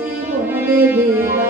জীবনে দেয়া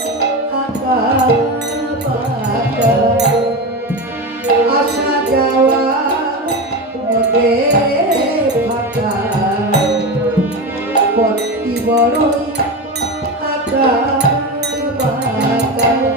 বড় আকার বাতাস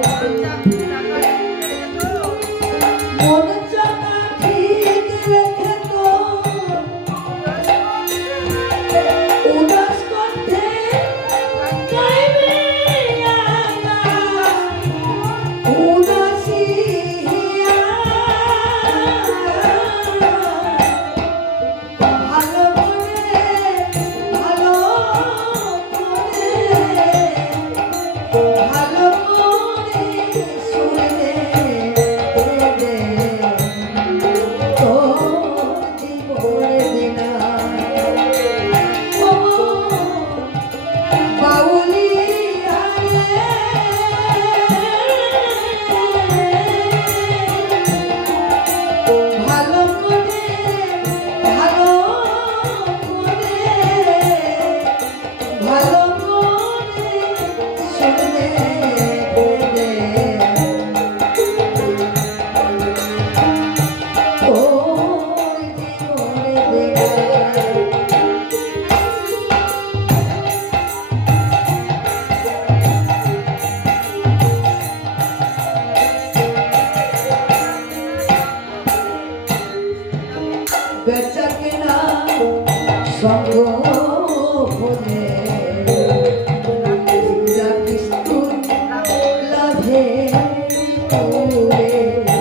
Yeah.